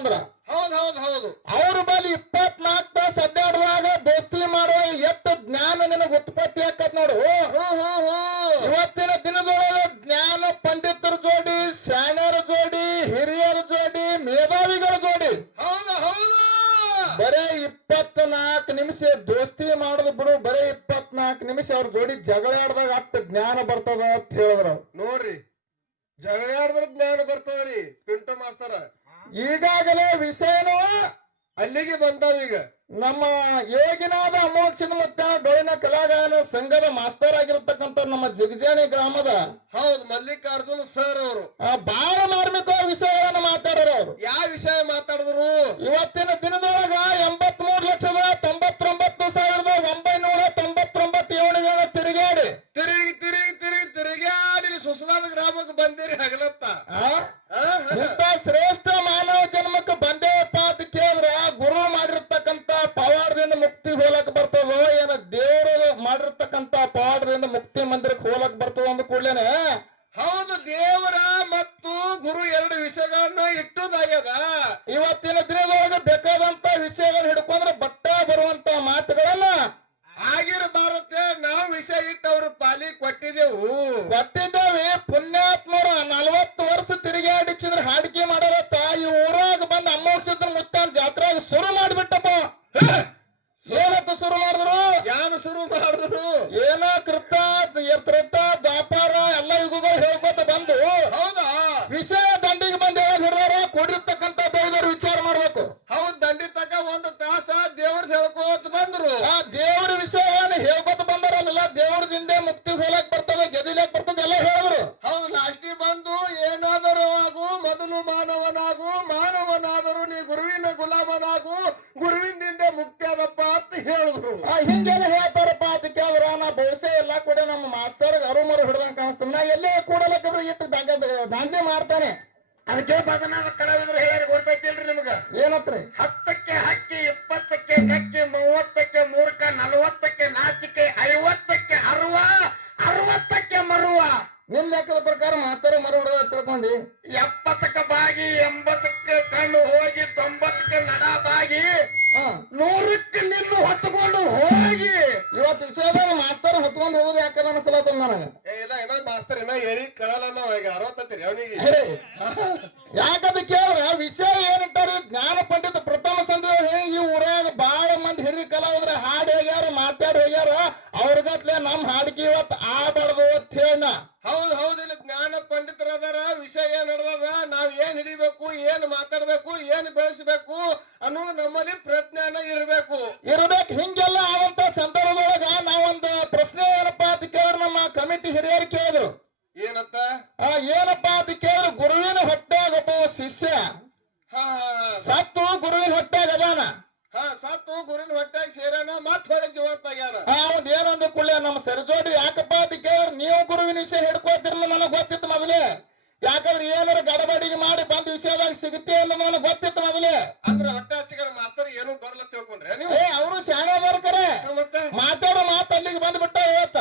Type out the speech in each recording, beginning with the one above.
ಅಂದ್ರ ಹೌದ್ ಹೌದ್ ಹೌದು ಅವ್ರ ಬಳಿ 24 ತಾಸು ಅಡ್ಡಾಡುವಾಗ ದೋಸ್ತಿ ಮಾಡೋ ಎಷ್ಟು ಜ್ಞಾನ ನಿನಗೆ ಉತ್ಪತ್ತಿ ಆಕತ್ ನೋಡು. ಇವತ್ತಿನ ದಿನದೊಳಗೆ ಜ್ಞಾನ ಪಂಡಿತರ ಜೋಡಿ, ಶಾಣ್ಯರ ಜೋಡಿ, ಹಿರಿಯರ ಜೋಡಿ, ಮೇಧಾವಿಗಳ ಜೋಡಿ ಹೌದು ಹೌದು ಬರೇ 24 ನಿಮಿಷ ದೋಸ್ತಿ ಮಾಡೋದು ಬಿಡು. ಬರೇ 24 ನಿಮಿಷ ಅವ್ರ ಜೋಡಿ ಜಗಳ ಆಡ್ದಾಗ ಅಷ್ಟು ಜ್ಞಾನ ಬರ್ತದ ಅಂತ ಹೇಳಿದ್ರು. ನೋಡ್ರಿ ಜಗಳಾಡಿದ್ರ ಜ್ಞಾನ ಬರ್ತದ್ರಿ ಪಿಂಟು ಮಾಸ್ತರ. ಈಗಾಗಲೇ ವಿಷಯನು ಅಲ್ಲಿಗೆ ಬಂದಾವ. ಈಗ ನಮ್ಮ ಯೋಗಿನಾದ ಅಮೋಕ್ಷದ ಮತ್ತೆ ಡೊಳ್ಳಿನ ಕಲಾಗಾಯನ ಸಂಘದ ಮಾಸ್ತರ್ ಆಗಿರತಕ್ಕಂಥ ನಮ್ಮ ಜಿಗಜಾಣಿ ಗ್ರಾಮದ ಹೌದು ಮಲ್ಲಿಕಾರ್ಜುನ್ ಸರ್ ಅವರು ಬಹಳ ಮಾರ್ಮಿಕವಾದ ವಿಷಯವನ್ನು ಮಾತಾಡೋರು. ಅವರು ಯಾವ ವಿಷಯ ಮಾತಾಡಿದ್ರು? ಇವತ್ತಿನ ದಿನದೊಳಗ 83,99,999 ಏವಣಿಗಳನ್ನ ತಿರುಗಾಡಿ ತಿರುಗಾಡಿ ಸುಸನಾದ ಗ್ರಾಮಕ್ಕೆ ಬಂದಿರಿ ಹಗಲತ್ತ. ಇಂಥ ಶ್ರೇಷ್ಠ ಮಾನವ ಜನ್ಮಕ್ಕೆ ಬಂದೇವಪ್ಪ ಅಂತ ಕೇಳಿದ್ರ ಗುರು ಮಾಡಿರ್ತಕ್ಕಂಥ ಪವಾಡದಿಂದ ಮುಕ್ತಿ ಹೋಲಕ್ ಬರ್ತದೋ ಏನ ದೇವರು ಮಾಡಿರ್ತಕ್ಕಂಥ ಪವಾಡದಿಂದ ಮುಕ್ತಿ ಮಂದಿರಕ್ಕೆ ಹೋಲಕ್ ಬರ್ತದ ಅಂದ ಕೂಡಲೇನೆ ಹೌದು ದೇವರ ಮತ್ತು ಗುರು ಎರಡು ವಿಷಯಗಳನ್ನ ಇಟ್ಟುದಾಗ್ಯದ. ಇವತ್ತಿನ ದಿನದೊಳಗೆ ಬೇಕಾದಂತ ವಿಷಯಗಳು ಹಿಡ್ಕೊಂಡ್ರೆ ಬಟ್ಟ ಬರುವಂತ ಮಾತುಗಳನ್ನ ಆಗಿರಬಾರತ್ತೆ. ನಾವು ವಿಷಯ ಇಟ್ಟು ಅವ್ರ ಪಾಲಿ ಕೊಟ್ಟಿದ್ದೇವೆ. ಪುಣ್ಯಾತ್ಮರು 40 ವರ್ಷ ತಿರುಗಾಡಿಚಿದ್ರೆ ಹಾಡಿಕೆ ಮಾಡಲತ್ತ ಈ ಊರಾಗ ಬಂದ ಅಮೋಕ್ಷದ ಮುತ್ತಾನ್ ಜಾತ್ರೆಯಾಗ ಶುರು ಮಾಡಿಬಿಟ್ಟಪ್ಪ. ಏನಂತ ಶುರು ಮಾಡಿದ್ರು? ಯಾರು ಶುರು ಮಾಡಿದ್ರು? ಏನ ಕೃತ ದ್ವಾಪಾರ ಎಲ್ಲ ಯುಗಗಳು ಹೇಳ್ಕೊತ ಬಂದು ಹೌದಾ ವಿಷಯ ದಂಡಿಗೆ ಬಂದು ಹಿಡಿದಾರ ಕೊಡಿರ್ತಕ್ಕಂಥ ಬೈದವ್ರು ವಿಚಾರ ಮಾಡ್ಬೇಕು. ಹೌದ್ ದಂಡಿ ತಕ ಒಂದು ತಾಸ ದೇವ್ರ ಹೇಳ್ಕೋತ ಬಂದ್ರು. ಆ ದೇವ್ರ ವಿಷಯವನ್ನು ಹೇಳ್ಕೊತ ಬಂದಾರಲ್ಲ, ದೇವ್ರದಿಂದ ಮುಕ್ತಿ ಹೋಲಕ್ ಬರ್ತದೆ, ಗೆದಿಲಕ್ ಬರ್ತದೆ ಎಲ್ಲ ಹೇಳಿದ್ರು. ಹೌದು ಲಾಸ್ಟಿ ಬಂದು ಏನಾದರೂ ಆಗು, ಮೊದಲು ಮಾನವನಾದರೂ ನೀ ಗುರುವಿನ ಗುಲಾಮನಾಗು, ಗುರುವಿನಿಂದ ಮುಕ್ತಿ ಅದಪ್ಪ ಅಂತ ಹೇಳಿದ್ರು. ಹಿಂಗೆಲ್ಲ ಹೇಳ್ತಾರಪ್ಪ ಅಂತ ಕೇಳಿದ್ರ ನಾ ಬಹುಶಃ ಎಲ್ಲಾ ಕೂಡ ನಮ್ಮ ಮಾಸ್ತರ್ ಅರುಮರು ಹಿಡ್ದಂಗ ಕಾಣಿಸ್ತಾನೆ. ನಾ ಎಲ್ಲೇ ಕೂಡಲಕ್ಕ ಇಟ್ಟು ದಾಂಧಲೆ ಮಾಡ್ತಾನೆ. ಅದಕ್ಕೆ ಬದನಾದ ಕಲಾವಿದರು ಹೇಳಿ ಗೊತ್ತೈತಿಲ್ರಿ ನಿಮ್ಗ? ಏನತ್ರಿ? 10ಕ್ಕೆ ಹಕ್ಕಿ, 20ಕ್ಕೆ ನಕ್ಕಿ, 30ಕ್ಕೆ ಮೂರ್ಖ, 40ಕ್ಕೆ ನಾಚಿಕೆ, 50ಕ್ಕೆ ಅರುವ, 60ಕ್ಕೆ ಮರುವ. ನಿನ್ ಲೆಕ್ಕದ ಪ್ರಕಾರ ಮಾಸ್ತರ್ ಮರು ಹಿಡಿದ ತಿಳ್ಕೊಂಡಿ 70ಕ್ಕೆ ಬಾಗಿ, 80ಕ್ಕೆ ಕಣ್ಣು ಹೋಗಿ, 90ಕ್ಕೆ ನಡ ಬಾಗಿ, 100ಕ್ಕೆ ನಿಲ್ಲು ಹೊತ್ತುಕೊಂಡು ಹೋಗಿ. ಇವತ್ತು ವಿಷಯದಾಗ ಮಾಸ್ತರ್ ಹೊತ್ಕೊಂಡು ಹೋಗೋದು ಯಾಕಂದ್ರೆ ಅನಿಸಲತ್ತ ನನಗೆ. ಇಲ್ಲ ಏನೋ ಮಾಸ್ತರ್ ಏನೋ ಹೇಳಿ ಕಳಲ್ಲ ನಾವು ಈಗ 60 ಅವನಿಗೆ. ಯಾಕಂತ ಕೇಳಿದ್ರ ವಿಷಯ ಏನಿಟ್ಟಾರಿ? ಜ್ಞಾನ ಪಂಡಿತ ಪ್ರಥಮ ಸಂದೇಹ ಈ ಊರಾಗ ಬಹಳ ಮಂದಿ ಹಿರಿಯ ಕಲಾವಿದ್ರ ಹಾಡಿ ಹೋಗ್ಯಾರ, ಮಾತಾಡಿ ಹೋಗ್ಯಾರ. ಅವ್ರಿಗತ್ಲೆ ನಮ್ ಹಾಡಿಕೆ ಇವತ್ತು ಆಬಾರ್ದು ಅಂತ ಹೇಳ. ಹೌದು ಹೌದು ಇಲ್ಲಿ ಜ್ಞಾನ ಪಂಡಿತರದಾರ. ವಿಷಯ ಏನ್ ನಡೆದ, ನಾವ್ ಏನ್ ಹಿಡಿಬೇಕು, ಏನ್ ಮಾತಾಡ್ಬೇಕು, ಏನ್ ಬೆಳೆಸಬೇಕು ಅನ್ನೋದು ನಮ್ಮಲ್ಲಿ ಪ್ರಜ್ಞಾನ ಇರ್ಬೇಕು. ಹಿಂಗೆಲ್ಲ ಆದಂತ ಸಂದರ್ಭದೊಳಗ ನಾವೊಂದು ಪ್ರಶ್ನೆ ಏನಪ್ಪಾ ಅಂತ ಕೇಳಿದ್ರು ನಮ್ಮ ಕಮಿಟಿ ಹಿರಿಯರು ಕೇಳಿದ್ರು. ಏನಂತ? ಏನಪ್ಪಾ ಅಂತ ಕೇಳಿದ್ರು, ಗುರುವಿನ ಹೊಟ್ಟಾಗ ಒಬ್ಬ ಶಿಷ್ಯ ಸತ್ತು ಗುರುವಿನ ಹೊಟ್ಟಾಗ ಅದಾನ. ಸತ್ತು ಗುರುವಿನ ಹೊಟ್ಟಾಗ ಸೇರಾನ, ಮತ್ ಹೊಳೆ ಜೀವಂತ ಆಗ್ಯಾನ. ಅವನ್ ಏನಂದ ಕೂಡಲೇ ನಮ್ಮ ಸರಿಜೋಡಿ ಯಾಕಪ್ಪ ಅಂತ ಕೇಳಿದ್ರು, ನೀವು ಗುರುವಿನ ವಿಷಯ ಹಿಡ್ಕೋತಿರ್ಲ ನನಗೆ ಗೊತ್ತಿತ್ತು ಮೊದಲೇ. ಯಾಕಂದ್ರೆ ಏನಾರ ಗಡಬಡಿಗೆ ಮಾಡಿ ಬಂದ ವಿಷಯದಾಗ ಸಿಗುತ್ತೆ ಅನ್ನೋ ನನಗೆ ಗೊತ್ತಿತ್ತು ಮೊದಲೇ. ಅಂದ್ರ ಹೊಟ್ಟೆ ಹಚ್ಚಿಗಳ ಮಾಸ್ತರ್ ಏನು ಬರಲ್ಲ ತಿಳ್ಕೊಂಡ್ರೆ ನೀವು? ಅವರು ಶಾಣೆದಾರ ಕರೆ ಮತ್ತೆ ಮಾತಾಡೋ ಮಾತು ಅಲ್ಲಿಗೆ ಬಂದ್ಬಿಟ್ಟ ಇವತ್ತ.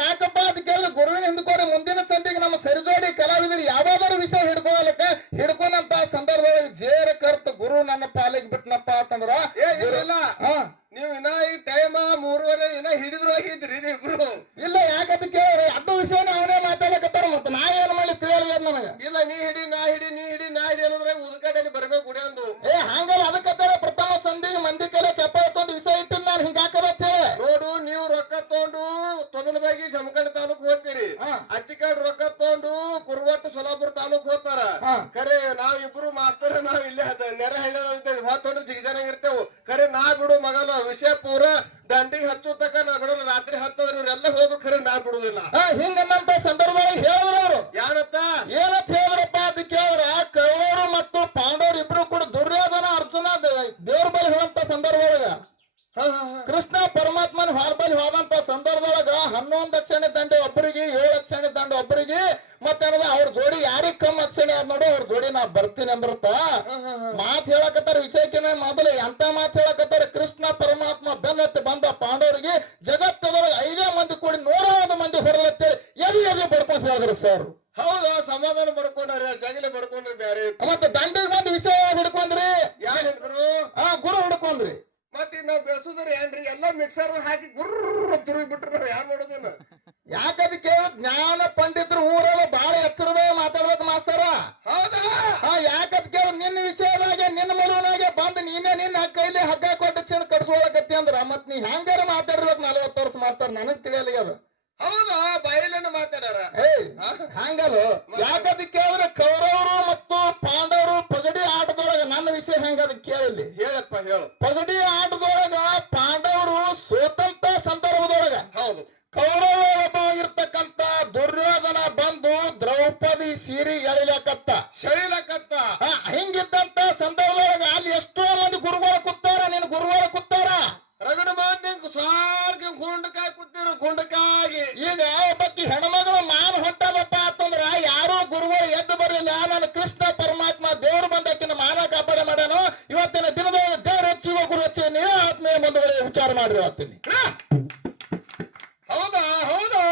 ಯಾಕಪ್ಪ ಅಂತ ಕೇಳಿದ್ರೆ ಗುರುವಿನ ಹಿಂದ್ಕೋರಿ ಮುಂದಿನ ಸಂಧಿಗೆ ನಮ್ಮ ಸರಿಜೋಡಿ ಕಲಾವಿದರು ಯಾವ್ದಾದ್ರು ವಿಷಯ ಹಿಡ್ಕೊಳಕ ಹಿಡ್ಕೊಂಡಂತ ಸಂದರ್ಭದೊಳಗೆ ಜೇರ ಕರ್ತ ಗುರು ನನ್ನ ಪಾಲಿಗೆ ಬಿಟ್ನಪ್ಪ ಅಂತಂದ್ರ ಇಲ್ಲ ನೀವು ಇನ್ನ ಈ ಟೈಮ್ 3:30 ಇನ್ನ ಹಿಡಿದ್ರು ಆಗಿದ್ರಿ ನೀವು ಗುರು. ಇಲ್ಲ ಯಾಕಂತ ಕೇಳಿದ್ರೆ ಅದು ವಿಷಯನ ಅವನೇ ಮಾತಾಡಕತ್ತಾರ. ಮತ್ತೆ ನಾ ಏನ್ ಮಾಡಿ ತಿಳಿಯಲ್ಲ ನನಗೆ. ಇಲ್ಲ ನೀ ಹಿಡಿ ನಾ ಹಿಡಿ ಅನ್ನೋದ್ರೆ ಉದ್ಕಡೆಯಲ್ಲಿ ಬರ್ಬೇಕು ಗುಡಿ ಅಂದು. ಹಂಗಲ್ಲ ಅದಕ್ಕತ್ತಾರ ಪ್ರಥಮ ಸಂಧಿಗೆ ಮಂದಿ ಕಲೆ ಚಪ್ಪಾಳೆ ತೊಂದು ವಿಷಯ ಇಟ್ಟಿದ್ ನಾನು ಹಿಂಗ ಹಾಕಬತ್ತ ನೋಡು. ನೀವು ರೊಕ್ಕ ತಗೊಂಡು ತೊದಲಬಾಗಿ ಜಮಖಂಡಿ ತಾಲೂಕ್ ಹೋಗ್ತೀರಿ, ಅಚ್ಚಿಕಾಡ್ ರೊಕ್ಕ ತಗೊಂಡು ಕುರುವಟ್ಟು ಸೊಲಾಪುರ ತಾಲೂಕ್ ಹೋಗ್ತಾರ. ಖರೆ ನಾವಿಬ್ರು ಮಾಸ್ತರ್ ನಾವ್ ಇಲ್ಲೇ ನೆರೆ ಹಳ್ಳಿ ಹೊತ್ತೊಂಡು ಜಿಗಜಾನಾಗ ಇರ್ತೇವು. ಖರೆ ನಾ ಬಿಡು ಮಗಲ ವಿಷಯ ಪೂರ ದಂಡಿಗೆ ಹಚ್ಚೋ ತಕ ನಾ ಬಿಡೋಲ್ಲ. ರಾತ್ರಿ ಹತ್ತೋದ್ರ ಇವ್ರೆಲ್ಲ ಹೋದ್ರು, ಖರೆ ನಾ ಬಿಡುದಿಲ್ಲ. ಹಿಂಗನ್ನಂತ ಸಂದರ್ಭದೊಳಗೆ ಹೇಳಿದ್ರು ಅವರು. ಏನಂತ ಹೇಳಿದ್ರಪ್ಪ ಅಂತ ಕೇಳಿದ್ರ, ಕೌರವರು ಮತ್ತು ಪಾಂಡವರು ಇಬ್ರು ಕೂಡ ದುರ್ಯೋಧನ ಅರ್ಜುನ ದೇವ್ರ ಬಳಿ ಹೋದಂತ ಸಂದರ್ಭದೊಳಗ ಕೃಷ್ಣ ಪರಮಾತ್ಮನ ಹೊರ ಬಳಿ ಹೋದಂತ ಸಂದರ್ಭದೊಳಗ 11 ಅಕ್ಷಣೆ ದಂಡ ಒಬ್ಬರಿಗೆ, 7 ಅಕ್ಷಣೆ ದಂಡ ಒಬ್ಬರಿಗೆ. ಮತ್ತೆ ಅವ್ರ ಜೋಡಿ ಯಾರಿಗ್ ಕಮ್ಮಿ ಅಕ್ಷಣೆ ಆದ್ ನೋಡು ಅವ್ರ ಜೋಡಿ ನಾ ಬರ್ತೀನಿ ಅಂದ್ರತ ಮಾತ್ ಹೇಳಕತ್ತಾರ. ವಿಷಯಕ್ಕಿನ ಮೊದಲು ಎಂತ ಮಾತು ಹೇಳಕತ್ತಾರ? ಕೃಷ್ಣ ಪರಮಾತ್ಮ ಬೆನ್ನತ್ತಿ ಬಂದ ಪಾಂಡವರಿಗೆ ಜಗತ್ತದೊಳಗೆ 5 ಮಂದಿ ಕೂಡಿ 100 ಮಂದಿ ಹೊರಲತ್ತೆ ಎಲ್ಲಿ ಬಡ್ಕೊಂತ ಹೇಳಿದ್ರು ಸರ್. ಹೌದು ಸಮಾಧಾನ ಬಡ್ಕೊಂಡ್ರಿ, ಜಗಲಿ ಬಡ್ಕೊಂಡ್ರಿ ಬ್ಯಾರೆ. ಮತ್ತೆ ದಂಡಿಗೆ ಬಂದು ವಿಷಯ ಮಿಕ್ಸರ್ ಹಾಕಿ ಗುರ್ರ ತಿರುಗಿ ಬಿಟ್ರೆ ನಾವ್ ಯಾರು ನೋಡೋದೇನು ಯಾಕದಕ್ಕೆ ಜ್ಞಾನ ಪಂಡಿತರು ಊರೆಲ್ಲ ಬಾಳ ಎಚ್ಚರವೇ ಮಾತಾಡ್ಬೇಕು ಮಾಸ್ತರ. ಹೌದಾ ಯಾಕದಕ್ಕೆ ನಿನ್ನ ವಿಷಯದಾಗೆ ನಿನ್ನ ಮರುನಾಗೆ ಬಂದು ನೀನೇ ನಿನ್ನ ಕೈಲಿ ಹಗ್ಗ ಕೊಟ್ಟು ಚೆನ್ನ ಕಡ್ಸೋಳಕತ್ತಿ ಅಂದ್ರ ಮತ್ ನೀ ಹೆಂಗಾರ ಮಾತಾಡಿರ್ಬೇಕು 40 ವರ್ಷ ಮಾಸ್ತರ ನನಗ್ ತಿಳಿಯಲ್ಲ ಅದು. ಹೌದಾ ಬಾಯಿಲೇನ ಮಾತಾಡ್ಯಾರ ಹಂಗಲ್ಲ ಯಾಕದಕ್ಕೆ ಅಂದ್ರೆ ಕೌರವರು ಮತ್ತು ಪಾಂಡವರು ಪಗಡಿ ಆಟದೊಳಗ ನನ್ನ ವಿಷಯ ಹೆಂಗದ ಕೇಳಿ ಹೇಳಪ್ಪ ಹೇಳು. ಪಗಡಿ ಆಟದೊಳಗ ಪಾಂಡವರು ಸೋತಂತ ಸಂದರ್ಭದೊಳಗ ಹೌದು ಕೌರವ ಒಬ್ಬ ಇರ್ತಕ್ಕಂತ ದುರ್ಯೋಧನ ಬಂದು ದ್ರೌಪದಿ ಸೀರೆ ಎಳಿಲಕತ್ತ ಶೈಲಕತ್ತ ಹಿಂಗಿದ್ದಂತ ಸಂದರ್ಭದೊಳಗ ಅಲ್ಲಿ ಎಷ್ಟೋ ಮಂದಿ ಗುರುಗಳು ಕೂತಾರ ನಿನ್ ಗುರುಗಳು ಕೂತಾರ ರಗಡ ಮಂದಿ ಸಾರ್ಗೆ ಗುಂಡಕಾಯಿ ಕೂತಿರು ಗುಂಡಕಾಗಿ. ಈಗ ಒಬ್ಬಕ್ಕಿ ಹೆಣ್ಮಗಳು ಮಾನ್ ಹೊಟ್ಟದಪ್ಪ ಅಂತಂದ್ರ ಯಾರೋ ಗುರುಗಳು ಎದ್ದು ಬರಲಿಲ್ಲ ನನ್ನ ಕೃಷ್ಣ ಪರಮಾತ್ಮ ದೇವ್ರು ಬಂದಕ್ಕಿನ ಮಾನ ಕಾಪಾಡ ಮಾಡ್ಯಾನು ಇವತ್ತಿನ ದಿನದೊಳಗೆ ದೇವ್ರ ಹೆಚ್ಚಿಗೋ ಗುರು ಹೆಚ್ಚಿ ನೀವೇ ಆತ್ಮೀಯ ಬಂಧುಗಳೇ ವಿಚಾರ ಮಾಡ್ರಿ ಅವತ್ತಿನಿ. ಹೌದಾ ಹೌದಾ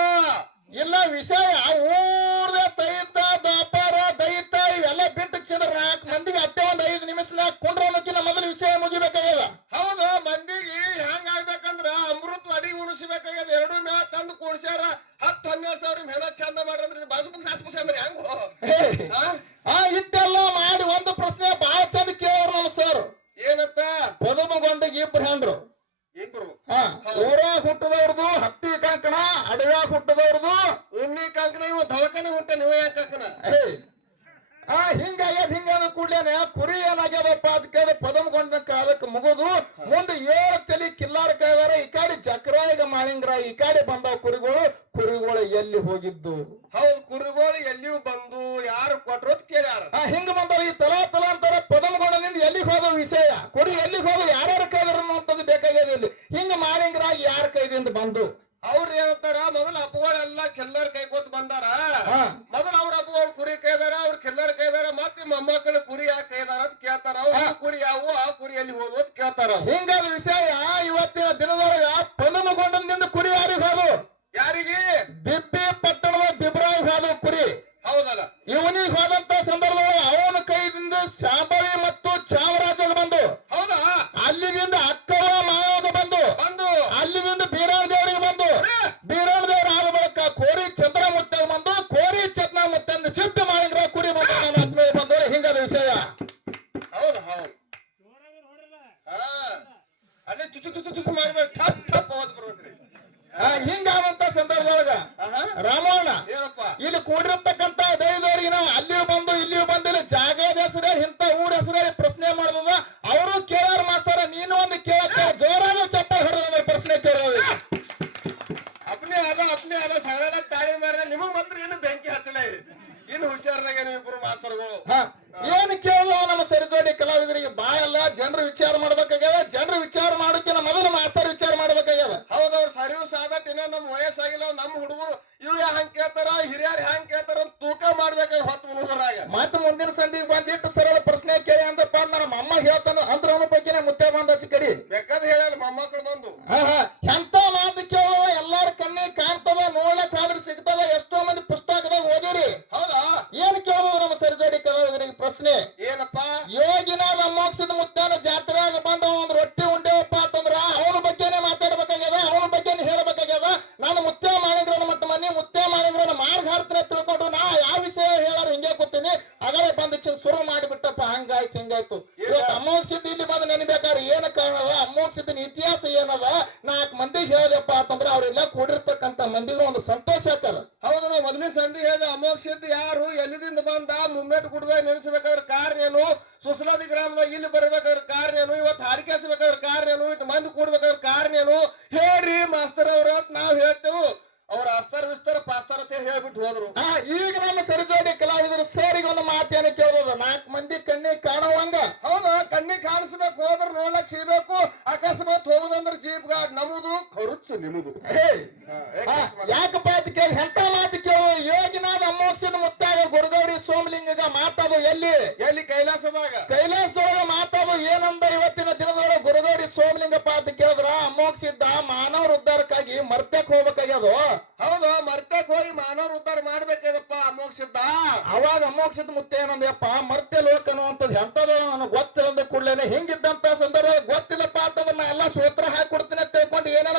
ಇಲ್ಲ ವಿಷಯ ಊರ್ದ ದೈತ ದಾಪಾರ ದೈತ ಇವೆಲ್ಲ ಬಿಟ್ಟು ಚಿದ್ರ 4 ಮಂದಿಗೆ ಅಟ್ಟೆ 5 ನಿಮಿಷನಾಗ ಕುಂಡ್ರನ್ನಕ್ಕಿನ ಮೊದಲು ವಿಷಯ ಮುಗಿಬೇಕಾಗ್ಯದ. ಹೌದು ಮಂದಿಗೆ ಹೆಂಗ್ ಆಗ್ಬೇಕಂದ್ರ ಅಮೃತ ಅಡಿಗೆ ಉಣಿಸ್ಬೇಕಾಗ್ಯದ. 2 ಮೇಳ ತಂದು ಕೂಡ್ಸ್ಯಾರ 10-12 ಸಾವಿರ ಮೇಳ ಚಂದ ಮಾಡ್ರಂದ್ರೆ ಬಾಸುಪುಕ್ ಸಾಸ್ಪುಕ್ ಅಂದ್ರೆ ಹೆಂಗು ಇಟ್ಟೆಲ್ಲ ಮಾಡಿ ಒಂದು ಪ್ರಶ್ನೆ ಬಹಳ ಚಂದ ಕೇಳೋರು ನಮ್ಮ ಸರ್. ಏನತ್ತ ಪದಮಗೊಂಡಿಗೆ 2 ಹೆಂಡ್ರು ಇಬ್ರು ಊರಾಗ ಹುಟ್ಟದವ್ರದು ಹತ್ತಿ ಕಂಕಣ ಅಡವ್ಯಾಗ ಹುಟ್ಟದವ್ರದು ಉಣ್ಣಿ ಕಂಕನ ಇವ ದವಕನೆ ಹುಟ್ಟ ನೀವ ಯಾಕೆ ಕಂಕನ ಹಿಂಗಾಗ್ಯದ ಹಿಂಗಾದ ಕೂಡ್ಲೇನೆ ಕುರಿ ಏನಾಗ್ಯದಪ್ಪ ಅದ್ ಕೇಳಿ ಪದಮಗೊಂಡ ಕಾಲಕ್ಕೆ ಮುಗಿದು ಮುಂದೆ 7 ತಲೆ ಕಿಲ್ಲಾರ ಕಾಯ್ದಾರ ಈ ಕಡೆ ಜಕ್ರಾಯಿಗ ಮಾಳಿಂಗ್ರ ಈ ಕಡೆ ಬಂದಾವ ಕುರಿಗಳು ಎಲ್ಲಿ ಹೋಗಿದ್ದು. ಹೌದು ಕುರಿಗಳು ಎಲ್ಲಿಯೂ ಬಂದು ಯಾರು ಕೊಟ್ರು ಅಂತ ಕೇಳ್ಯಾರ. ಹಿಂಗ ಬಂದವ ಈ ತಲಾ ಅಂತಾರ ಪದಮಗೊಂಡದಿಂದ ಎಲ್ಲಿಗೆ ಹೋದ ವಿಷಯ ಕುರಿ ಎಲ್ಲಿಗೆ ಹೋದ ಯಾರ್ಯಾರ ಕೈದಾರ ಅನ್ನೋಂಥದ್ದು ಬೇಕಾಗ್ಯದ ಇಲ್ಲಿ. ಹಿಂಗ ಮಾಳಿಂಗ್ರಾಗಿ ಯಾರ ಕೈದಿಂದ ಬಂದು ಅವ್ರು ಹೇಳ್ತಾರ ಮೊದಲು ಅಪ್ಪಗಳೆಲ್ಲ ಕೆಲ್ಲರ್ ಕೈಕೋತ್ ಬಂದಾರ. ಮೊದಲು ಅವ್ರ ಅಪ್ಪಗಳು ಕುರಿ ಕೈದಾರ ಅವ್ರ ಕೆಲ್ಲರ್ ಕೈದಾರ ಮತ್ತೆ ಮೊಮ್ಮಕ್ಕಳು ಕುರಿ ಯಾಕೆ ಕೈದಾರ ಅಂತ ಕೇಳ್ತಾರ. ಅವ್ರ ಕುರಿ ಯಾವು ಆ ಕುರಿ ಎಲ್ಲಿ ಹೋದ್ವು ಅಂತ ಕೇಳ್ತಾರ. ಹಿಂಗಾದ ವಿಷಯ ಇವತ್ತಿನ ದಿನದೊಳಗ ಪದಮಗೊಂಡದಿಂದ ಕುರಿ ಯಾರಿಗೆ ಹೋದು ಯಾರಿಗೆ ದಿಬ್ಬಿ ಪಟ್ಟಣದ ದಿಬ್ರಾಗಿ ಹೋದ ಕುರಿ. ಹೌದಲ್ಲ ಇವನಿಗೆ ಹೋದಂತ ಸಂದರ್ಭದೊಳಗ ಅವನ ಕೈದಿಂದ ಶಾಂಭವಿ ಮತ್ತು ಚಾಮರಾಜ ಬಂದು ಹೌದಾ ಅಲ್ಲಿದಿಂದ ಅಕ್ಕವ ಮಾವಾಗ ಬಂದು ಅಲ್ಲಿದಿಂದ ಬೀರಾಣ ದೇವರಿಗೆ ಬಂದು ಬೀರಾಣ ದೇವರ ಆದ ಬಳಿಕ ಕೋರಿ ಚಂದ್ರ ಮುತ್ತ ಬಂದು ಕೋರಿ ಚಂದ್ರ ಮುತ್ತ ಸಿದ್ಧ ಮಾಡಿದ್ರ ಕುರಿ ಬಂದು ನನ್ನ ಆತ್ಮೀಯ ಬಂದು ಹಿಂಗಾದ ವಿಷಯ. ಹೌದು ಹೌದು ಅಲ್ಲಿ ಚುಚ್ಚು ಮಾಡ್ಬೇಕು ಠಪ್ ಠಪ್ ಹೋದ್ ಬರ್ಬೇಕ್ರಿ. ಹಿಂಗಾದಂತ ಸಂದರ್ಭದೊಳಗ ರಾಮಣ್ಣ ಏನಪ್ಪ ಇಲ್ಲಿ ಕೂಡಿರ್ತಕ್ಕಂತ ದೈವದವರಿಗೆ ನಾವು ಅಲ್ಲಿಯೂ ಬಂದು ಇಲ್ಲಿಯೂ ಬಂದಿಲ್ಲ ಜಾಗದ ಹೆಸರೇ ಇಂಥ ಊರ ಹೆಸರೇ ಪ್ರಶ್ನೆ ಮಾಡ್ದದ. ಅವರು ಕೇಳಾರ ಮಾಸ್ತರ ನೀನು ಒಂದು ಕೇಳಕ್ಕ ಜೋರಾದ ಚಪ್ಪ ಹೊಡೆದ ಪ್ರಶ್ನೆ ಕೇಳೋದು ಅಪ್ನೆ ಅಲ್ಲ ಸಗಳೆಲ್ಲ ತಾಳಿ ಮಾರ ನಿಮಗ್ ಮಾತ್ರ ಏನು ಬೆಂಕಿ ಹಚ್ಚಲೇ ಇನ್ನು ಹುಷಾರದಾಗ ನೀವು ಇಬ್ರು ಮಾಸ್ತರ್ಗಳು. ಏನ್ ಕೇಳೋ ನಮ್ಮ ಸರಿಜೋಡಿ ಕಲಾವಿದರಿಗೆ ಬಾಳೆಲ್ಲ ಜನರು ವಿಚಾರ ಮಾಡ್ಬೇಕಾಗ್ಯದ. ಜನರು ವಿಚಾರ ಮಾಡೋಕಿನ ಮೊದಲು ಮಾಸ್ತರ್ ವಿಚಾರ ಮಾಡ್ಬೇಕಾಗ್ಯದ. ಹೌದವ್ರು ಸರಿಯೂ ಸಾದಟ್ ಇನ್ನೂ ನಮ್ ವಯಸ್ಸಾಗಿಲ್ಲ ನಮ್ಮ ಹುಡುಗರು ಇವ್ ಹೆಂಗ್ ಕೇಳ್ತಾರ ಹಿರಿಯರ್ ಹೆಂಗ್ ಕೇಳ್ತಾರ ಅಂತ ತೂಕ ಮಾಡ್ಬೇಕಾಗ ಹೊತ್ತು ಹುಡುಗರಾಗ. ಮತ್ತೆ ಮುಂದಿನ ಸಂದಿಗೆ ಬಂದಿಟ್ಟು ಸರಳ ಪ್ರಶ್ನೆ ಕೇಳಿ ಅಂದಪ್ಪ ನನ್ನ ಮೊಮ್ಮ ಹೇಳ್ತಾನ ಅಂದ್ರ ಅವನ ಬಗ್ಗೆನೆ ಮುತ್ತೆ ಬಂದ ಕಡಿ ಬೇಕಾದ ಹೇಳಲ್ಲ ಮೊಮ್ಮಕ್ಕಳು ಬಂದು ಎಂತ ಮಾತು ಕೇಳೋ ಎಲ್ಲಾರ ಕಣ್ಣಿಗೆ ಕಾಣ್ತದ ನೋಡ್ಲಕ್ ಆದ್ರೆ ಸಿಗ್ತದ. ಎಷ್ಟೋ ಮಂದಿ ಪುಸ್ತಕದಾಗ ಓದಿರಿ. ಹೌದಾ ಏನ್ ಕೇಳೋದು ನಮ್ಮ ಸರಿಜೋಡಿ ಕಲಾವಿದರಿಗೆ ಪ್ರಶ್ನೆ ಏನಪ್ಪ ಯೋಗಿನಾದ ಮೋಕ್ಷದ ಮುತ್ತಾನ ಜಾತ್ರೆಯಾಗ ಬಂದ ಒಂದ್ ರೊಟ್ಟಿ ಉಂಡೇವಪ್ಪ ಅಂತಂದ್ರ ಅವನ ಬಗ್ಗೆನೆ ಮಾತಾಡ್ಬೇಕಾಗ್ಯದ. ಅವನ ಬಗ್ಗೆನೆ ಹೇಳ್ಬೇಕಾಗ್ಯದ. ನಾನು ಮುತ್ತೆ ಮಾಡಿದ್ರನ ಮಟ್ಟ ಮನೆ ಮುತ್ತೆ ಮಾಡಿದ್ರನ ಮಾರ್ಗ ಹಾರ್ತನೆ ತಿಳ್ಕೊಂಡು ನಾ ಯಾವ ವಿಷಯ ಹೇಳಾರ ಹಿಂಗೆ ಕೂತೀನಿ ಅಗಳೇ ಬಂದ ಶುರು ಮಾಡಿಬಿಟ್ಟಪ್ಪ ಹಂಗಾಯ್ತು ಹಿಂಗಾಯ್ತು. ಇವತ್ತು ಅಮೋಕ್ಷದ ಇಲ್ಲಿ ಬಂದು ನೆನಬೇಕಾದ್ರೆ ಏನ ಕಾರಣದ ಅಮೋಕ್ಷದ ಇತಿಹಾಸ ಏನದ 4 ಮಂದಿಗೆ ಹೇಳ್ದಪ್ಪ ಅಂತಂದ್ರೆ ಅವ್ರೆಲ್ಲ ಕೂಡಿರ್ತಕ್ಕಂತ ಮಂದಿಗೂ ಒಂದು ಸಂತೋಷ ಆಕಲ್ಲ. ಹೌದು ನಾವು ಮೊದಲನೇ ಸಂಧಿ ಹೇಳಿದ ಅಮೋಕ್ಷದ್ದು ಯಾರು ಎಲ್ಲಿದಿಂದ ಬಂದ ಮುಮ್ಮೆಟ್ ಗುಡ್ದಾಗ ನೆನೆಸಬೇಕಾದ್ರೆ ಕಾರಣ ಏನು ಸುಸಲಾದಿ ಗ್ರಾಮದಾಗ ಇಲ್ಲಿ ಬರ್ಬೇಕಾದ್ರೆ ಕಾರಣ ಏನು ಇವತ್ತು ಹಾರಿಕೆ ಹಚ್ಚಬೇಕಾದ್ರೆ ಕಾರಣ ಏನು ಇಟ್ಟು ಮಂದಿ ಕೂಡ್ಬೇಕಾದ್ರೆ ಕಾರಣ ಏನು ಹೇಳ್ರಿ ಮಾಸ್ತರ್ ಅವ್ರ ನಾವ್ ಹೇಳ್ತೇವೆ. ಅವ್ರ ಅಸ್ತಾರ ವಿಸ್ತಾರ ಪಾಸ್ತಾರ ಅಂತ ಹೇಳ್ಬಿಟ್ಟು ಹೋದ್ರು. ಈಗ ನಮ್ಮ ಸರಿಜೋಡಿ ಕಲಾವಿದರು ಸೇರಿಗೆ ಒಂದು ಮಾತೇನ ಕೇಳೋದು 4 ಮಂದಿ ಕಣ್ಣಿಗೆ ಕಾಣುವಂಗ. ಹೌದು ಕಣ್ಣಿಗೆ ಕಾಣಿಸ್ಬೇಕು ಹೋದ್ರ ನೋಡ್ಲಕ್ ಸಿಗ್ಬೇಕು ಅಕಸ್ಮಾತ್ ಹೋಗುದಂದ್ರ ಜೀಪ್ ಗಾಡ್ ನಮ್ಮದು ಖರ್ಚು ನಿಮ್ಮದು. ಯಾಕಪ್ಪ ಅಂತ ಕೇಳಿ ಎಂತ ಮಾತು ಕೇಳು. ಯೋಗಿನಾದ ಅಮೋಕ್ಷದ ಮುತ್ತಾಗ ಗುರುಗೌರಿ ಸೋಮಲಿಂಗಗ ಮಾತಾಡು ಎಲ್ಲಿ ಕೈಲಾಸದೊಳಗ ಮಾತಾಡು ಏನಂದ ಇವತ್ತಿನ ದಿನದೊಳಗೆ ಗುರುಗೌರಿ ಸೋಮಲಿಂಗಪ್ಪ ಅಂತ ಕೇಳಿದ್ರ ಅಮೋಕ್ಷಿದ್ದ ಮಾನವರ ಉದ್ಧಾರಕ್ಕಾಗಿ ಮರ್ತಕ್ ಹೋಗ್ಬೇಕಾಗ್ಯದು. ಹೌದು ಮರ್ತಕ್ ಹೋಗಿ ಮಾನವರ ಉದ್ಧಾರ ಮಾಡ್ಬೇಕಾದಪ್ಪ ಅಮೋಕ್ಷದ. ಅವಾಗ ಅಮೋಕ್ಷದ ಮುತ್ತೆ ಏನಂದಪ್ಪ ಮರ್ತ್ಯ ಲೋಕ ಅನ್ನುವಂಥದ್ದು ಎಂತದ ನನಗೆ ಗೊತ್ತಿಲ್ಲದ ಕೂಡ್ಲೇನೆ ಹಿಂಗಿದ್ದಂತ ಸಂದರ್ಭ ಗೊತ್ತಿಲ್ಲಪ್ಪ ಅಂತಂದ್ರೆ ನಾ ಎಲ್ಲ ಸೂತ್ರ ಹಾಕಿ ಕೊಡ್ತೀನಿ ಅಂತ ತಿಳ್ಕೊಂಡು ಏನೆಲ್ಲ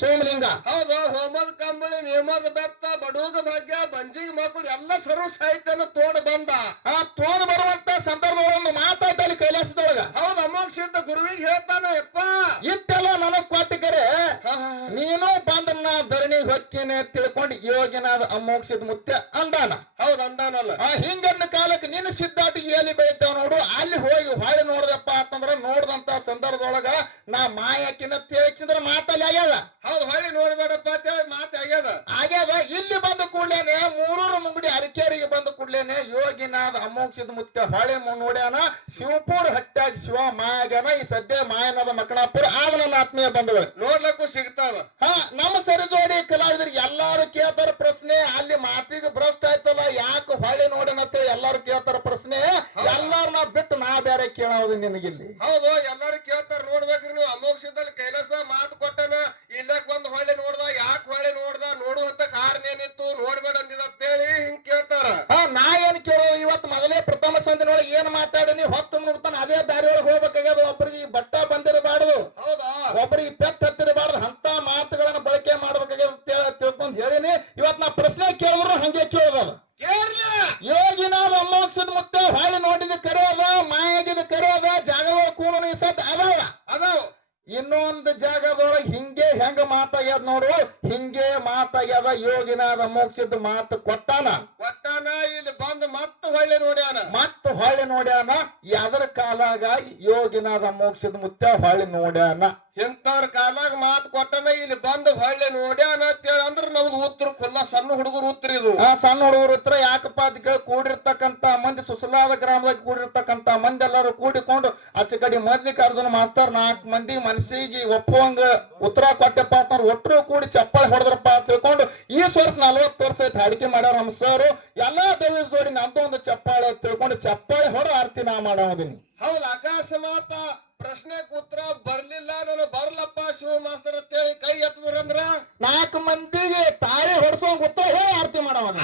ಸೋಮಲಿಂಗ. ಹೌದು, ಹೋಮದ ಕಂಬಳಿ ನೇಮದ ಬೆತ್ತ ಬಡೂಗ ಭಾಗ್ಯ ಬಂಜಿಗೆ ಮಕ್ಕಳು ಎಲ್ಲ ಸರ್ವ ಸಾಹಿತ್ಯನ ತೋಡ್ ಬಂದ. ಆ ತೋಡ್ ಬರುವಂತ ಸಂದರ್ಭದೊಳಗೆ ಮಾತಾಯ್ತ ಅಲ್ಲಿ ಕೈಲಾಸದೊಳಗ. ಹೌದು, ಅಮೋಘ ಸಿದ್ಧ ಗುರುವಿಗೆ ಹೇಳ್ತಾನ, ಯಪ್ಪ ಇಟ್ಟೆಲ್ಲ ನನಗ್ ಕೊಟ್ಟಿಕರೆ ನೀನು ಬಂದ ನಾ ಧರಣಿ ಹೊಕ್ಕಿನೇ ತಿಳ್ಕೊಂಡು ಯೋಗಿನಾದ ಅಮೋಕ್ಷದ ಮುತ್ಯ ಅಂದಾನ. ಹೌದು, ಅಂದಾನಲ್ಲ. ಹಿಂಗಂದ ಕಾಲಕ್ಕೆ ನಿನ್ನ ಸಿದ್ಧಾಟಿಗೆ ಎಲ್ಲಿ ಬೆಳಿತಾವ ನೋಡು, ಅಲ್ಲಿ ಹೋಗಿ ಹೊಳೆ ನೋಡ್ದಪ್ಪ ಅಂತಂದ್ರ ನೋಡ್ದಂತ ಸಂದರ್ಭದೊಳಗ ನಾ ಮಾಯಾಕಿನ ತೇಳ್ಸಿದ್ರ ಮಾತಲ್ಲಿ ಆಗ್ಯಾದ. ಹೌದು, ಹೊಳ್ಳಿ ನೋಡ್ಬೇಡಪ್ಪ ಅಂತೇಳಿ ಮಾತು ಆಗ್ಯಾದ. ಇಲ್ಲಿ ಬಂದ ಕೂಡ್ಲೇನೆ ಮೂರೂರು ಮುಂಗಡಿ ಅರಕೇರಿಗೆ ಬಂದ ಕೂಡ್ಲೇನೆ ಯೋಗಿನಾದ ಅಮೋಕ್ಷದ ಮುತ್ಯ ಹೊಳೆ ನೋಡ್ಯಾನ. ಶಿವಪುರ ಹಟ್ಟಾಗ ಶಿವ ಮಾಯಾಗ್ಯಾನ. ಈ ಸದ್ಯ ಮಾಯನಾದ ಮಕಣಾಪುರ ಆದ ನನ್ನ ಆತ್ಮೀಯ ಬಂಧುಗಳು ನೋಡ್ಲಕ್ಕೂ ಸಿಗ್ತಾವ. ನಮ್ಮ ಸರಿ ಜೋಡಿ ಕಲಾವಿದರಿಗೆ ಎಲ್ಲಾರು ಕೇಳ್ತಾರ ಪ್ರಶ್ನೆ. ಅಲ್ಲಿ ಮಾತಿಗೆ ಭ್ರಷ್ಟ ಆಯ್ತಲ್ಲ, ಯಾಕೆ ಹೊಳೆ ನೋಡೇನಂತ ಎಲ್ಲಾರು ಕೇಳ್ತಾರ ಪ್ರಶ್ನೆ. ಎಲ್ಲಾರನ್ನ ಬಿಟ್ಟು ನಾ ಬೇರೆ ಕೇಳೋದು ನಿನಗಿಲ್ಲಿ. ಹೌದು, ಎಲ್ಲಾರು ಕೇಳ್ತಾರ. ನೋಡ್ಬೇಕ್ರಿ ನೀವು, ಅಮೋಘ ಸಿದ್ಧಲ್ಲಿ ಕೈಲಾಸ ಮಾತು ಕೊಟ್ಟನ. ಇಲ್ಲಕ್ ಬಂದ್ ಹೊಳೆ ನೋಡ್ದ, ಯಾಕೆ ಹೊಳೆ ನೋಡ್ದ, ನೋಡುವಂತ ಕಾರಣ ಏನಿತ್ತು, ನೋಡ್ಬೇಡ ಅಂದಿದ ಅಂತೇಳಿ ಹಿಂಗ್ ಕೇಳ್ತಾರ. ನಾ ಏನ್ ಕೇಳೋ, ಇವತ್ತು ಮೊದಲೇ ಪ್ರಥಮ ಸಂದಿನೊಳಗೆ ಏನ್ ಮಾತಾಡಿನಿ ಹೊತ್ತು ಮುಗ್ತಾನ ಅದೇ ದಾರಿ ಒಳಗೆ ಹೋಗ್ಬೇಕಾಗ್ಯದ. ಒಬ್ಬರಿಗೆ ಬಟ್ಟ ಬಂದಿರಬಾರ್ದು, ಹೌದಾ, ಒಬ್ಬರಿಗೆ ಪೆಟ್ ಹತ್ತಿರಬಾರ್ದು, ಅಂತ ಮಾತುಗಳನ್ನ ಬಳಕೆ ಮಾಡ್ಬೇಕಾಗ್ಯದ ಅಂತ ತಿಳ್ಕೊಂಡ್ ಹೇಳಿನಿ. ಇವತ್ ನಾ ಪ್ರಶ್ನೆ ಕೇಳಿದ್ರು ಹಂಗೆ ಕೇಳೋದ. ಯೋಗಿನಾದ ಅಮೋಕ್ಷದ ಮುತ್ತ ಹೊಳೆ ನೋಡಿದ ಕರೆ ಅದ, ಮಾಯಾಗಿದ ಕರೆ ಅದ, ಜಾಗಗಳ ಕೂಣು ಸತ್ ಅದಾವ. ಇನ್ನೊಂದು ಜಾಗದೊಳಗೆ ಹಿಂಗೆ ಹೆಂಗ ಮಾತಾಗ್ಯದ ನೋಡು, ಹಿಂಗೆ ಮಾತಾಗ್ಯದ. ಯೋಗಿನಾದ ಅಮೋಕ್ಷದ ಮಾತು ಕೊಟ್ಟಾನ. ಇಲ್ಲಿ ಬಂದು ಮತ್ತೆ ಹೊಳ್ಳಿ ನೋಡ್ಯಾನ. ಯಾವ್ದ್ರ ಕಾಲಾಗ ಯೋಗಿನಾದ ಅಮೋಕ್ಷದ ಮುತ್ತ ಹೊಳ್ಳಿ ನೋಡ್ಯಾನ. ಇಂಥವ್ರ ಕಾಲಾಗ ಮಾತು ಕೊಟ್ಟನ, ಇಲ್ಲಿ ಬಂದು ಹೊಳ್ಳಿ ನೋಡ್ಯಾನ ಅಂತೇಳಿ ಅಂದ್ರೆ ನಮ್ದು ಉತ್ತರ ಖುಲ್ಲ ಸಣ್ಣ ಹುಡುಗರು ಉತ್ತರ ಇದು. ಸಣ್ಣ ಹುಡುಗರು ಉತ್ತರ ಯಾಕಪ್ಪ ಅಂತ ಕೂಡಿರ್ತಕ್ಕಂತ ಮಂದಿ, ಸುಸಲಾದ ಗ್ರಾಮದಾಗ ಕೂಡಿರ್ತಕ್ಕಂತ ಮಂದಿ ಎಲ್ಲರೂ ಕೂಡಿಕೊಂಡು ಆಚೆ ಕಡೆ ಮಲ್ಲಿಕಾರ್ಜುನ ಮಾಸ್ತರ್ 4 ಮಂದಿ ಮನಸ್ಸಿಗೆ ಒಪ್ಪುವಂಗ ಉತ್ತರ ಕೊಟ್ಟಪ್ಪ ಅಂತಂದ್ರೆ ಒಟ್ಟರು ಕೂಡಿ ಚಪ್ಪಾಳೆ ಹೊಡೆದ್ರಪ್ಪ ಅಂತ ತಿಳ್ಕೊಂಡು ಈ ವರ್ಷ 40 ವರ್ಷ ಐತಿ ಅಡಿಕೆ ಮಾಡ್ಯಾರ ನಮ್ಮ ಸರ್. ಎಲ್ಲಾ ದೈವ ಜೋಡಿ ನಂದು ಒಂದು ಚಪ್ಪಾಳೆ ತಿಳ್ಕೊಂಡು ಚಪ್ಪಾಳೆ ಹೊಡ ಆರ್ತಿ ನಾ ಮಾಡೋದಿನಿ. ಹೌದು, ಅಕಸ್ಮಾತ್ ಪ್ರಶ್ನೆ ಉತ್ತರ ಬರ್ಲಿಲ್ಲ, ನಾನು ಬರ್ಲಪ್ಪ ಶಿವ ಮಾಸ್ತರ್ ಅಂತೇಳಿ ಕೈ ಎತ್ತದ್ರಂದ್ರ 4 ಮಂದಿಗೆ ತಾಳಿ ಹೊಡ್ಸೋಂಗ್ ಉತ್ತರ ಹೇಳಿ ಆರ್ತಿ ಮಾಡೋದ.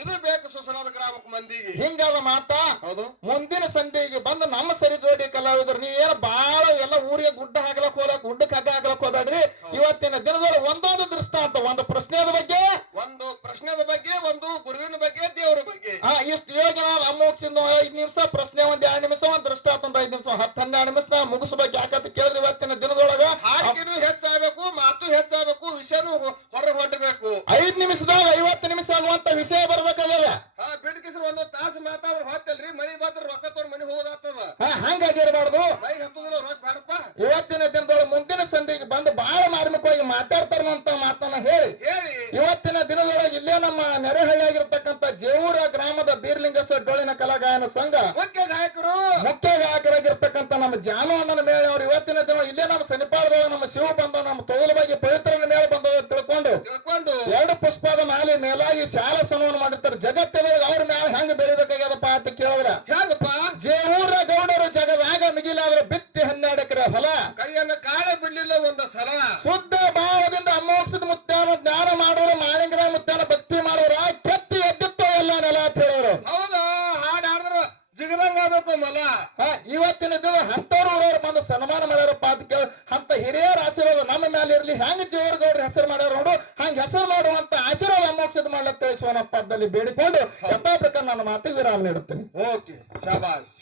ಇದು ಬೇಕು ಸುಸಲಾದ ಗ್ರಾಮಕ್ಕೆ ಮಂದಿಗೆ. ಹಿಂಗಾದ ಮಾತಾ. ಹೌದು, ಮುಂದಿನ ಸಂಧಿಗೆ ಬಂದು ನಮ್ಮ ಸರಿ ಜೋಡಿ ಕಲಾವಿದರು ನೀವೇನು ಬಾಳ ಎಲ್ಲ ಊರಿಗೆ ಗುಡ್ಡ ಹಾಕ್ಲಕ್ ಹೋಗ್ಲಕ್, ಗುಡ್ಡಕ್ಕೆ ಹಗ್ಗ ಹಾಕ್ಲಕ್ ಹೋಗ್ಬೇಡ್ರಿ. ಇವತ್ತಿನ ದಿನದಲ್ಲಿ ಒಂದೊಂದು ದೃಷ್ಟಾಂತ, ಒಂದು ಪ್ರಶ್ನೆದ ಬಗ್ಗೆ, ಒಂದು ಪ್ರಶ್ನೆದ ಬಗ್ಗೆ, ಒಂದು ಗುರುವಿನ ಬಗ್ಗೆ, ದೇವರ ಬಗ್ಗೆ. ಇಷ್ಟು ಯೋಗಿನಾದ ಅಮೋಕ್ಷದಿಂದ 5 ನಿಮಿಷ ಪ್ರಶ್ನೆ, 1 2 ನಿಮಿಷ, ಒಂದು ದೃಷ್ಟಾಂತ 5 ನಿಮಿಷ, 10-12 ನಿಮಿಷ ಮುಗಿಸ್ಬೇಕು. ಯಾಕಂತ ಕೇಳಿದ್ರೆ ಇವತ್ತಿನ ದಿನದೊಳಗ ಹಾಡಿಕೆನೂ ಹೆಚ್ಚಾಗಬೇಕು, ಮಾತು ಹೆಚ್ಚಾಗಬೇಕು, ವಿಷಯನೂ ಹೊರಗೆ ಹೊಂಟಬೇಕು. 5 ನಿಮಿಷದಾಗ 50 ನಿಮಿಷ ಅನ್ನುವಂತ ವಿಷಯ ಬರ್ಬೇಕಾಗ್ಯದ. ಬಿಡ್ಕಿಸ್ರು 1 ತಾಸು ಮಾತಾದ್ರೆ ಹೊತ್ತಲ್ರಿ, ಮಳಿ ಬಂದ್ರೆ ರೊಕ್ಕ ತೊಗೊಂಡು ಮನೆ ಹೋಗೋದಾಗ್ತದ. ಹಂಗಾಗಿರ್ಬಾರ್ದು. ಮೈ ಹತ್ತದ್ರ ರೊಕ್ಕ ಬೇಡಪ್ಪ. ಇವತ್ತಿನ ದಿನದೊಳಗೆ ಮುಂದಿನ ಸಂಧಿಗೆ ಬಂದು ಬಹಳ ಮಾರ್ಮಿಕವಾಗಿ ಮಾತಾಡ್ತಾರಂತ ಮಾತನ್ನ ಹೇಳಿ ಇವತ್ತಿನ ದಿನದೊಳಗೆ ಇಲ್ಲೇ ನಮ್ಮ ನೆರೆಹಳ್ಳಿಯಾಗಿರ್ತಕ್ಕಂಥ ಜೇವೂರ ಗ್ರಾಮದ ಬೀರ್ಲಿಂಗೇಶ್ವರ ಡೊಳ್ಳಿನ ಕಲಾಗಾಯನ ಸಂಘ ಮುಖ್ಯ ಗಾಯಕರಾಗಿರ್ತಕ್ಕಂಥ ನಮ್ಮ ಜಾನು ಅಣ್ಣನ ಮೇಳ ಅವರು ಇವತ್ತಿನ ದಿನ ಇಲ್ಲೇ ನಮ್ಮ ಸನಿಪಾಳದೊಳಗೆ ನಮ್ಮ ಶಿವ ಬಂದ, ನಮ್ಮ ತೊಗಲ ಬಗ್ಗೆ ಪವಿತ್ರನ ಮೇಳ ಬಂದ ತಿಳ್ಕೊಂಡು 2 ಪುಷ್ಪದ ಮಾಲೆ ಮೇಲಾಗಿ ಶಾಲಾ ಸನ್ಮಾನ ಮಾಡಿರ್ತಾರೆ. ಜಗತ್ತದೊಳಗೆ ಅವ್ರ ಮ್ಯಾಲ ಹೆಂಗ ಬೆಳಿಬೇಕಾಗ್ಯದಪ್ಪ ಅಂತ ಕೇಳಿದ್ರ ಹೆಂಗಪ್ಪ, ಜೇವೂರ ಗೌಡರು ಜಗದಾಗ ಮಿಗಿಲಾದ್ರೆ ಬಿತ್ತಿ 12 ಎಕರೆ ಹೊಲ, ಕೈಯನ್ನ ಕಾಳೆ ಬಿಡ್ಲಿಲ್ಲ ಒಂದು ಸಲ. ಶುದ್ಧ ಭಾವದಿಂದ ಅಮೋಕ್ಷದ ಮುತ್ಯಾನ ಜ್ಞಾನ ಮಾಡೋರು, ಮಾಳಿಂಗರ ಮುತ್ಯಾನ ಭಕ್ತಿ ಮಾಡೋರ ಕೆತ್ತಿ ಎದ್ದಿತ್ತು ಎಲ್ಲ ನೆಲ ಅಂತ ಹೇಳೋರು. ಹೌದಾ, ಹಾಡು ಹಾಡಿದ್ರು ಜಿಗದಂಗ ಆಗ್ಬೇಕು ಮಲ. ಇವತ್ತಿನ ದಿನ ಅಂತವ್ರು ಊರವ್ರು ಬಂದು ಸನ್ಮಾನ ಮಾಡ್ಯಾರಪ್ಪ ಅಂತ ಕೇಳಿ ಅಂತ ಹಿರಿಯರ ಆಶೀರ್ವಾದ ನಮ್ಮ ಮೇಲೆ ಇರ್ಲಿ. ಹೆಂಗ್ ಜೇವೂರ ಗೌಡ್ರ ಹೆಸರು ಮಾಡ್ಯಾರ ನೋಡು, ಹಂಗ ಹೆಸರು ಮಾಡುವಂತ ಆಶೀರ್ವಾದ ಅಮೋಕ್ಷದ ಮಾಡ್ಲತ್ತ ತಿಳಿಸುವನ ಪದದಲ್ಲಿ ಬೇಡಿಕೊಂಡು ಯಥಾ ಪ್ರಕಾರ ನನ್ನ ಮಾತಿಗೆ ವಿರಾಮ ನೀಡುತ್ತೇನೆ. ಓಕೆ, ಶಾಬಾಷ್.